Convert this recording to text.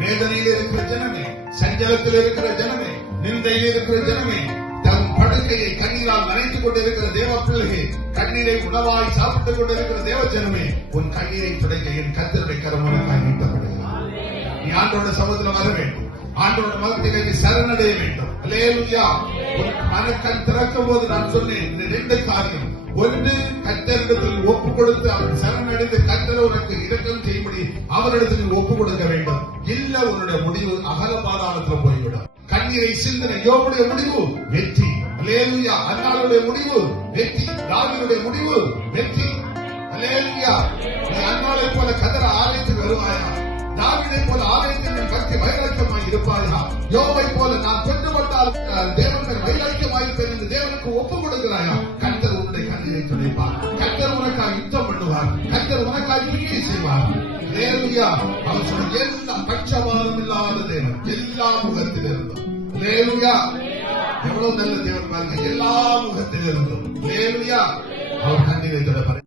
வேதனையில் இருக்கிற ஜனமே, சஞ்சலத்தில் இருக்கிற ஜனமே, நிந்தையில் இருக்கிற ஜனமே, தன் படுக்கையை கண்ணீரால் நனைத்துக் கொண்டிருக்கிற தேவ பிள்ளையே, கண்ணீரை உணவாய் சாப்பிட்டுக் கொண்டிருக்கிற தேவ ஜனமே, உன் கண்ணீரை துடைக்க என் கர்த்தருடைய கரம் உனக்காய் நீட்டப்படுகிறது. நீ ஆண்டோட சமூகத்தில் வர வேண்டும். ஆண்டோட மகத்திலே நீ சரணடைய வேண்டும். அல்லேலூயா. உன் மனக்கண் திறக்கும் போது நான் சொன்னேன் இந்த 2 காரியம். ஒன்று, கர்த்தரிடத்தில் ஒப்பு கொடுத்து அவர் சரணடைந்து கர்த்தர் உனக்கு இரக்கம் செய்யும்படி அவரிடத்தில் ஒப்பு கொடுக்க வேண்டும். இல்ல உன்னுடைய முடிவு அகல பாதாளத்தில் போய்விடும். கண்ணீரை சிந்தனை யோபுடைய முடிவு வெற்றி. அல்லேலூயா. அன்னாளுடைய முடிவு வெற்றி. தாவீதுடைய முடிவு வெற்றி. அல்லேலூயா. நீ அன்னாளை போல கதற ஆலயத்துக்கு வருவாயா? தாவீதை போல ஆலயத்தின் பக்தி வைராக்கியமாய் இருப்பாயா? யோபை போல நான் கொண்டுபட்டால் தேவன் வைராக்கியமாய் இருப்பேன் என்று தேவனுக்கு ஒப்பு கொடுக்கிறாயா? கர்த்தர் உன்னுடைய கண்ணீரை துடைப்பார். கர்த்தர் உனக்காக யுத்தம் பண்ணுவார். கர்த்தர் உனக்காக நீதி செய்வார். அல்லேலூயா. அவர் சொன்ன எல்லா பட்சபாதம் இல்லாத தேவன், எல்லா முகத்திலிருந்தும். அல்லேலூயா. எவ்வளவு நல்ல தேவன் பாருங்க, எல்லா முகத்திலிருந்தும். அல்லேலூயா. அவர் கண்ணீரை துடைப்பார்.